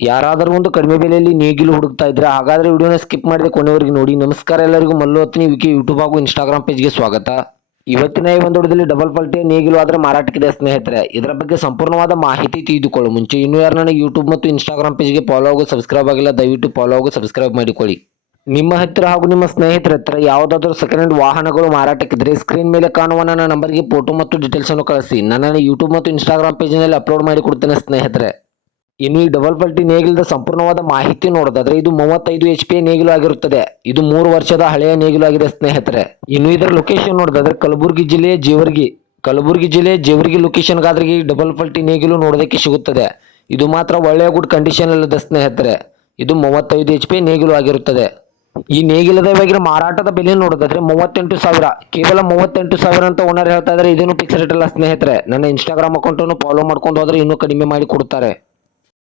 ಯಾರಾದರೂ ಒಂದು ಕಡಿಮೆ ಬೆಲೆಯಲ್ಲಿ ನೇಗಿಲು ಹುಡುಕ್ತಾ ಇದ್ರೆ ಹಾಗಾದ್ರೆ ವಿಡಿಯೋನ ಸ್ಕಿಪ್ ಮಾಡದೆ ಕೊನೆವರೆಗೆ ನೋಡಿ. ನಮಸ್ಕಾರ ಎಲ್ಲರಿಗೂ, ಮಲ್ಲು ಹತ್ತನೇ ವಿಕಿ ಯೂಟ್ಯೂಬ್ ಹಾಗೂ ಇನ್ಸ್ಟಾಗ್ರಾಮ್ ಪೇಜ್ಗೆ ಸ್ವಾಗತ. ಇವತ್ತಿನ ಈ ಒಂದು ವಿಡಿಯೋದಲ್ಲಿ ಡಬಲ್ ಪಲ್ಟಿಯ ನೇಗಿಲು ಆದ್ರೆ ಮಾರಾಟಕ್ಕಿದೆ ಸ್ನೇಹಿತರೆ. ಇದರ ಬಗ್ಗೆ ಸಂಪೂರ್ಣವಾದ ಮಾಹಿತಿ ತಿಳಿದುಕೊಳ್ಳು ಮುಂಚೆ ಇನ್ನೂ ಯಾರು ನನಗೆ ಯೂಟ್ಯೂಬ್ ಮತ್ತು ಇನ್ಸ್ಟಾಗ್ರಾಮ್ ಪೇಜ್ಗೆ ಫಾಲೋ ಹಾಗೂ ಸಬ್ಸ್ಕ್ರೈಬ್ ಆಗಿಲ್ಲ, ದಯವಿಟ್ಟು ಫಾಲೋ ಹಾಗೂ ಸಬ್ಸ್ಕ್ರೈಬ್ ಮಾಡಿಕೊಳ್ಳಿ. ನಿಮ್ಮ ಹತ್ತಿರ ಹಾಗೂ ನಿಮ್ಮ ಸ್ನೇಹಿತರ ಹತ್ತಿರ ಯಾವುದಾದ್ರೂ ಸೆಕೆಂಡ್ ಹ್ಯಾಂಡ್ ವಾಹನಗಳು ಮಾರಾಟಕ್ಕಿದ್ರೆ ಸ್ಕ್ರೀನ್ ಮೇಲೆ ಕಾಣುವ ನನ್ನ ನಂಬರ್ಗೆ ಫೋಟೋ ಮತ್ತು ಡೀಟೇಲ್ಸ್ ಅನ್ನು ಕಳಿಸಿ. ನನ್ನ ಯೂಟ್ಯೂಬ್ ಮತ್ತು ಇನ್ಸ್ಟಾಗ್ರಾಮ್ ಪೇಜ್ನಲ್ಲಿ ಅಪ್ಲೋಡ್ ಮಾಡಿ ಕೊಡ್ತೇನೆ ಸ್ನೇಹಿತರೆ. ಇನ್ನು ಈ ಡಬಲ್ ಪಲ್ಟಿ ನೇಗಿಲದ ಸಂಪೂರ್ಣವಾದ ಮಾಹಿತಿ ನೋಡೋದಾದ್ರೆ ಇದು 35 HP ನೇಗಿಲು ಆಗಿರುತ್ತದೆ. ಇದು 3 ವರ್ಷದ ಹಳೆಯ ನೇಗಿಲು ಆಗಿದೆ ಸ್ನೇಹಿತರೆ. ಇನ್ನು ಇದರ ಲೊಕೇಶನ್ ನೋಡೋದಾದ್ರೆ ಕಲಬುರಗಿ ಜಿಲ್ಲೆಯ ಜೇವರ್ಗಿ ಲೊಕೇಶನ್ ಗಾದ್ರೆ ಈ ಡಬಲ್ ಪಲ್ಟಿ ನೇಗಿಲು ನೋಡೋದಕ್ಕೆ ಸಿಗುತ್ತದೆ. ಇದು ಮಾತ್ರ ಒಳ್ಳೆಯ ಗುಡ್ ಕಂಡೀಷನ್ ಅಲ್ಲದ ಸ್ನೇಹಿತರೆ. ಇದು 35 HP ನೇಗಿಲು ಆಗಿರುತ್ತದೆ. ಈ ನೇಗಿಲದ ಇವಾಗಿನ ಮಾರಾಟದ ಬೆಲೆ ನೋಡೋದಾದ್ರೆ 38,000, ಕೇವಲ 38,000 ಅಂತ ಓನರ್ ಹೇಳ್ತಾ ಇದ್ದಾರೆ. ಇದೇನು ಫಿಕ್ಸ್ ರೇಟ್ ಅಲ್ಲ ಸ್ನೇಹಿತರೆ. ನನ್ನ ಇನ್ಸ್ಟಾಗ್ರಾಮ್ ಅಕೌಂಟ್ ಅನ್ನು ಫಾಲೋ ಮಾಡ್ಕೊಂಡು ಹೋದ್ರೆ ಇನ್ನೂ ಕಡಿಮೆ ಮಾಡಿ ಕೊಡ್ತಾರೆ.